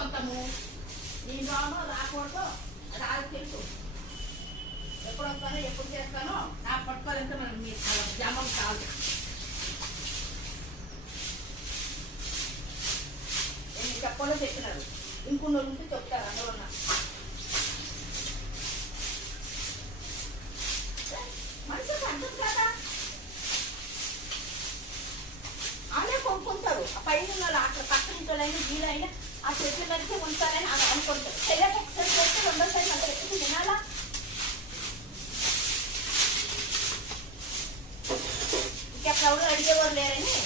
సొంతము. నేను రాను రాకూడదు అది వాళ్ళకి తెలుసు. ఎప్పుడు వస్తానో ఎప్పుడు చేస్తానో నాకు పట్టుకోవాలంటే మనం మీరు జమం కాదు. నేను చెప్పాలో చెప్పినారు, ఇంకొన్ని ఉంటే చెప్తారు అందులో ఉన్న మనుషులకు అర్థం కాదా. వాళ్ళే కొనుక్కుంటారు. ఆ పైన అక్కడ పక్కన ఇంట్లోనైనా వీలైనా ఆ చెట్ల మధ్య ఉంటారని అనుకుంటారు. చెయ్యక ఒకసారి చేస్తే రెండోసారి మళ్ళీ ఎక్కువ తినాలా. ఇంకెప్పుడు అడిగేవారు లేరని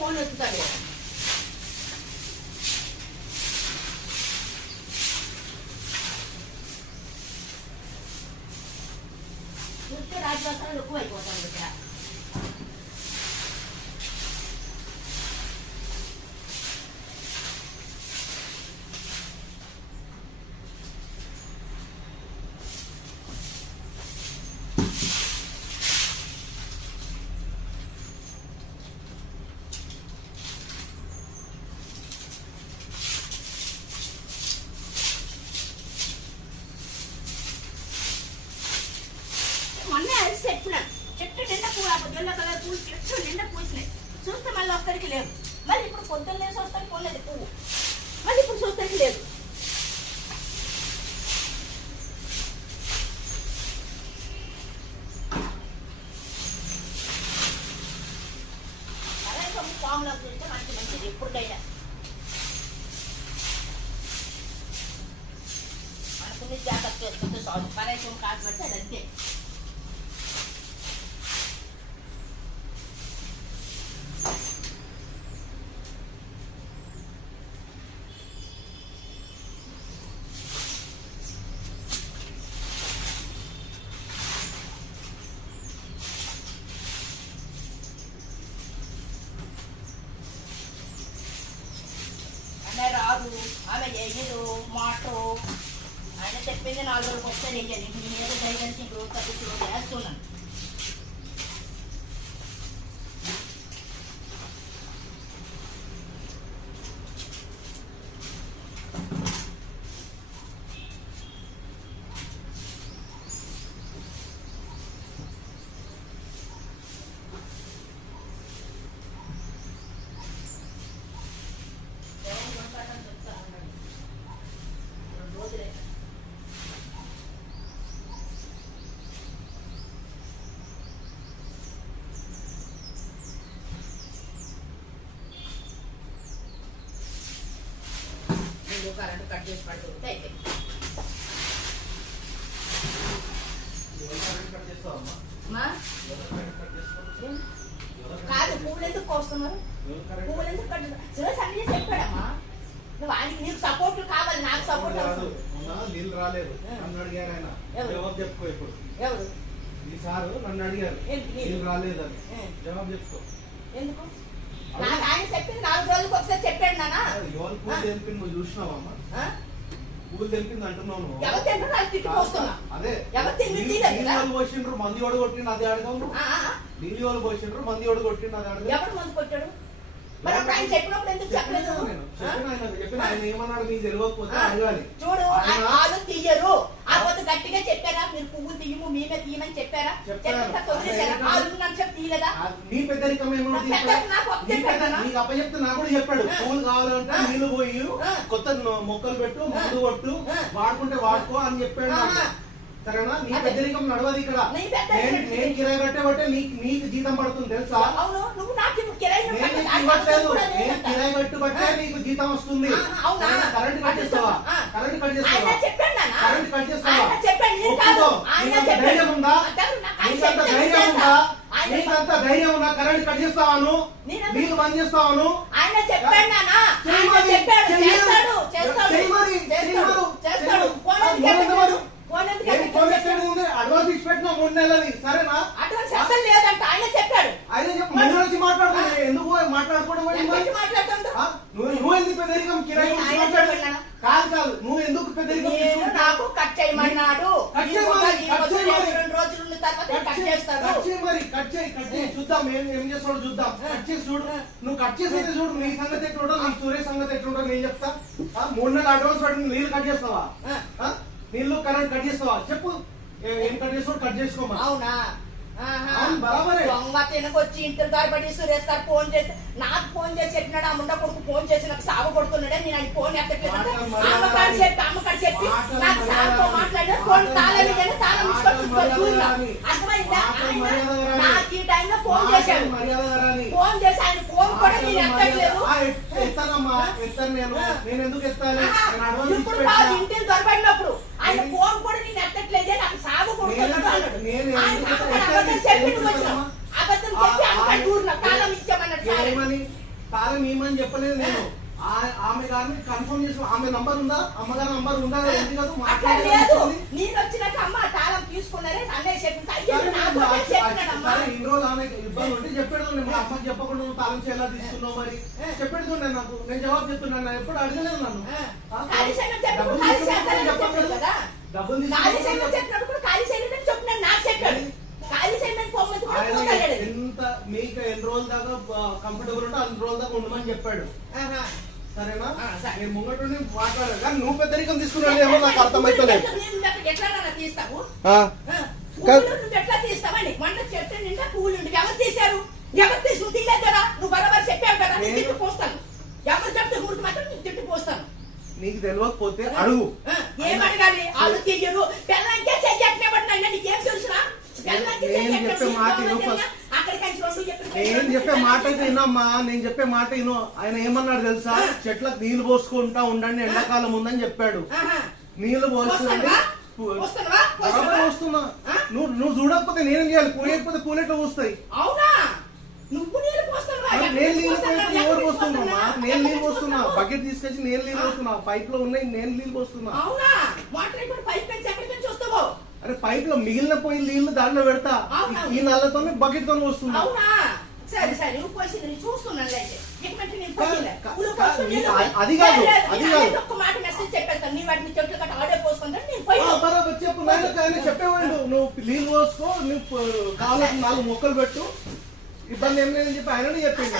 ఫోన్ ఎత్తుతాడు. చూస్తే రాజభాషలు ఎక్కువ అయిపోతాడు ఇక్కడ. మొన్నే అరిసి చెప్పినాను, చెట్టు నిండా పూలు ఎల్లో కలర్ పూలు చెట్టు నిండా పూసినాయి. చూస్తే మళ్ళీ ఒక్కరికి లేవు. మళ్ళీ ఇప్పుడు పొద్దున్నే చూస్తానికి పోలేదు పువ్వు, మళ్ళీ ఇప్పుడు చూస్తానికి లేదు. కనీసం ఫామ్లో చూస్తే మనకి మంచిది ఎప్పటికైనా. మనకుని జాగ్రత్త చేసుకుంటే చాలు. కనీసం కాదు బట్టి అది అంతే. రాదు ఆమె చేయదు మాటరు ఆయన చెప్పింది 4 రోజులకు వస్తే నేను ఏదో దయగలిసి రోజు తగ్గించి రోజు వేస్తున్నాను. కరెంటు కట్ చేసి పడుతుంటే అయిపోయింది. కాదు పువ్వులు ఎందుకు కోస్తున్నారు, పువ్వులు ఎందుకు కట్ సురేష్ అన్ని చెప్పాడమ్మా. నువ్వు ఆయనకి నీకు సపోర్ట్ కావాలి, నాకు సపోర్ట్ అవసరం. నీళ్ళు రాలేదు, నన్ను అడిగారు ఆయన. జవాబు చెప్పుకో ఇప్పుడు. ఎవరు ఈ సారు నన్ను అడిగారు నీళ్ళు రాలేదు అని. జవాబు చెప్పుకో. ఎందుకు? నాకు ఆయన చెప్పింది 4 రోజులకు ఒకసారి చెప్పాడు నాన్న. ఎవరు పూలు తెంపింది నువ్వు చూసినావమ్మా? పూలు తెంపింది అంటున్నావు. ఎవరు తింటున్నారు? తిట్టుకొస్తున్నా. అదే ఎవరు తిండి పోసిండ్రు, మంది ఓడి కొట్టిండు, అది అడగవు. నీళ్ళు వాళ్ళు పోసిండ్రు, మంది ఓడి కొట్టిండు, అది అడగవు. ఎవరు మంది కొట్టాడు? మరి అప్పుడు ఆయన చెప్పినప్పుడు ఎందుకు చెప్పలేదు? ఆయన ఏమన్నాడు నీకు తెలియకపోతే అడగాలి. చూడు, వాళ్ళు తీయరు. ఆ పొద్దు గట్టిగా చెప్పారా మీరు పువ్వులు తీయము మేమే తీయమని చెప్పారా? తీయలేదా? నీ పెద్దరికం ఏమన్నా నీకు అప్పచెప్తే నాకు కూడా చెప్పాడు. పూలు కావాలంటే నీళ్లు పోయి కొత్త మొక్కలు పెట్టు, మందు కొట్టు, వాడుకుంటే వాడుకో అని చెప్పాడు. సరేనా? నీ పెద్దరికం నడవదు ఇక్కడ. నేను కిరాయి కట్టేబట్టే నీకు జీతం పడుతుంది తెలుసా? ఇవ్వట్లేదు, నేను కిరాయి కట్టుబట్టే నీకు జీతం వస్తుంది. కరెంట్ కట్ చేస్తావా? కరెంట్ కట్ చేస్తావా? కరెంట్ కట్ చేస్తావా? నీకంత ధైర్యం ఉందా? నీకంత ధైర్యం ఉందా? నీకంత ధైర్యం ఉందా? కరెంట్ కట్ చేస్తావాను, నీళ్ళు బంద్ చేస్తావాను. అడ్వాన్స్ ఇచ్చి పెట్టినా 3 నెలలని. సరేనా? అడ్వాన్స్ అసలు లేదంట ఆయన చెప్పాడు. ఆయన నుంచి మాట్లాడుతున్నా ఎందుకు మాట్లాడుకోవడం? నువ్వు ఎందుకు పెద్దరికం కిరాయి మాట్లాడు? కాదు, నువ్వు ఎందుకు పెద్దరికం? నాకు కట్ చేయమన్నాడు. కట్ చేయి చూద్దాం, ఏం చేస్తాడు చూద్దాం. కట్ చేసి చూడు, నువ్వు కట్ చేసేది చూడు. నీ సంగతి ఎట్లుంటో, నీ సూర్య సంగతి ఎట్లుంటో నేను చెప్తా. 3 నెలలు అడ్వాన్స్ పడి నీళ్ళు కట్ చేస్తావా? నీళ్ళు కరెంట్ కట్ చేస్తావా? చెప్పు, ఏం కట్ చేస్తావు? కట్ చేసుకోమా? అవునా? బరాబరే. దొంగ తినకొచ్చి ఇంటర్ దారిపడి సురేష్ సార్ ఫోన్ చేసి నాకు ఫోన్ చేసి చెప్పినాడు. ఆ ముండ కొడుకు ఫోన్ చేసి నాకు సాగు కొడుతున్నాడే. నేను అది ఫోన్ ఎత్తట్లేదు. అమ్మకాడు చెప్పి నాకు సార్తో మాట్లాడే ఫోన్ తాళం అర్థమైందా? నాకు ఈ టైంలో ఫోన్ చేశాడు. ఫోన్ చేసి ఆయన ఫోన్ కూడా నేను ఎత్తట్లేదు. ఇప్పుడు కాదు, ఇంటికి దొరబడినప్పుడు ఆయన ఫోన్ కూడా నేను ఎత్తట్లేదే. నాకు సాగు కొడుతున్నాడు. తాళం ఏమని చెప్పలేదు నేను. ఆమె గారిని కన్ఫర్మ్ చేసి ఆమె నంబర్ ఉందా, అమ్మగారి నంబర్ ఉందా? నేను వచ్చినాక అమ్మ తాళం తీసుకున్నారే అన్నయ్య చెప్పి ఇన్ని రోజులు ఆమె ఇబ్బంది ఉంటే చెప్పాడు. అమ్మకి చెప్పకుండా నువ్వు తాళం చేయాలా తీసుకున్నావు మరి చెప్పేడుతుండే నాకు. నేను జవాబు చెప్తున్నాను, ఎప్పుడు అడగలేదు నన్ను. డబ్బులు ఎంత మీకు ఎన్ని రోజుల దాకా కంఫర్టబుల్ ఉంటే అన్ని రోజుల దాకా ఉండమని చెప్పాడు. సరేనా? నేను ముంగటుండి మాట్లాడాను, కానీ నువ్వు పెద్దరికం తీసుకున్నాడు ఏమో నాకు అర్థమైతలేదు. ఎవరు తీసుకుని తీయలేదు కదా, నువ్వు బరాబర్ చెప్పావు కదా. నేను తిట్టు పోస్తాను, ఎవరు చెప్తే ఊరికి మాత్రం నేను తిట్టు పోస్తాను. నీకు తెలియకపోతే అడుగు. ఏం అడగాలి? వాళ్ళు తీయరు. పెళ్ళంకే చెయ్యట్లేబట్టినా నీకేం తెలుసునా? నేను చెప్పే మాట విను ఫస్ట్. నేను చెప్పే మాట అయితే వినమ్మా, నేను చెప్పే మాట విను. ఆయన ఏమన్నాడు తెలుసా? చెట్లకు నీళ్లు పోసుకుంటా ఉండండి, ఎండాకాలం ఉందని చెప్పాడు. నీళ్లు పోసుకుంటే వస్తున్నా. నువ్వు చూడకపోతే నేనేం చేయాలి? పోయకపోతే పూలెట్లు పోస్తాయి. నేను నీళ్ళు పోస్తే ఎవరు పోస్తున్నామ్మా? నేను నీళ్ళు పోస్తున్నా, బకెట్ తీసుకొచ్చి నేను నీళ్ళు పోస్తున్నా. పైప్ లో ఉన్నాయి, నేను నీళ్ళు పోస్తున్నా. అరే పైప్ లో మిగిలిన పోయి నీళ్లు దాంట్లో పెడతా. ఈ నల్లతో బకెట్ తో వస్తున్నా. సరే సరే, నువ్వు పోసింది చూస్తున్నాను. అది కాదు, అది కాదు. ఒక్క మాట మెసేజ్ చెప్పేస్తాను. నీ వాటిని చెట్లు కట్ట ఆడే పోసుకుంటాను నేను పోయి చెప్పు. ఆయన చెప్పేవాడు నువ్వు నీళ్ళు పోసుకో, నువ్వు కావాల్సిన 4 మొక్కలు పెట్టు, ఇబ్బంది ఏం లేదని చెప్పి ఆయన చెప్పింది.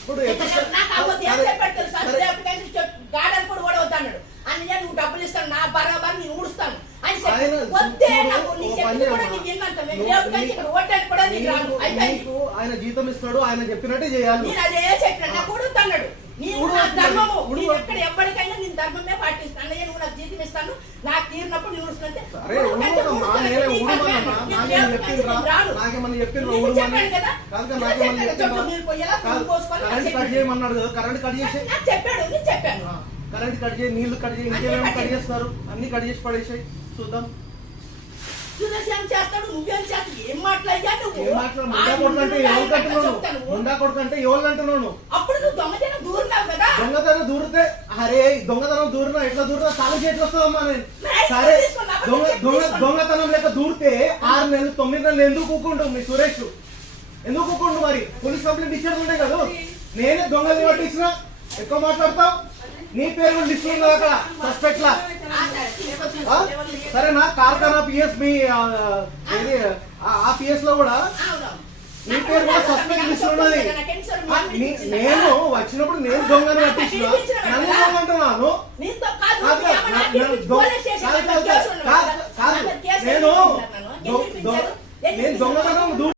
ఇప్పుడు గార్డెన్ కూడా కూడా వద్దన్నాడు. అన్నయ్య నువ్వు డబ్బులు ఇస్తాను, నా బరాబర్ నేను ఊడుస్తాను అని ఆయన జీతం ఇస్తాడు, ఆయన చెప్పినట్టే చేయాలి. నేను అదే చెప్పిన నాకు ఊడుతాడు. ఎప్పటికైనా నేను ధర్మమే పాటిస్తాను. అన్నయ్య నువ్వు నాకు జీతం ఇస్తాను, నాకు తీరినప్పుడు నేను ఊడుస్తుంటే చెప్పాడు. చెప్పాను కరెంట్ కట్ చేయి, నీళ్లు కట్ చేయి, ఇంకేమేమి కట్ చేస్తారు అన్ని కట్ చేసి పడేసాయి. చూద్దాం. సురేష్ ఏం చేస్తాడు, నువ్వేం చేస్తావు, ఏం మాట్లాడినా నువ్వు ఏం మాట్లాడు? ముండా కొడుకు అంటే ఎవరికి అంటున్నాను? ముండా కొడుకు అంటే ఎవరికి అంటున్నాను? అప్పుడు నువ్వు దొంగతనం దూరినావు కదా. దొంగతనం దూరితే అరే దొంగతనం దూరినా ఎట్లా దూరినా చాలా చేతికి వస్తుందమ్మా నేను. సరే దొంగతనం లేక దూరితే 6 నెలలు 9 నెలలు ఎందుకు కూకుంటావు మీ సురేష్? ఎందుకు కూకుంటు? మరి పోలీస్ కంప్లైంట్ ఇచ్చేది ఉండే కదా. నేనే దొంగలు పట్టించిన. ఎక్కువ మాట్లాడతావు. నీ పేరు లిస్ట్ ఉంది అక్కడ సస్పెక్ట్ లా. సరే నా కార్ఖానా పిఎస్ మీ ఆ పిఎస్ లో కూడా నీ పేరు కూడా సస్పెక్ట్ లిస్ట్ ఉన్నది. నేను వచ్చినప్పుడు నేను దొంగను పట్టించిన, నన్ను దొంగ అంటున్నాను. నేను దొంగతనం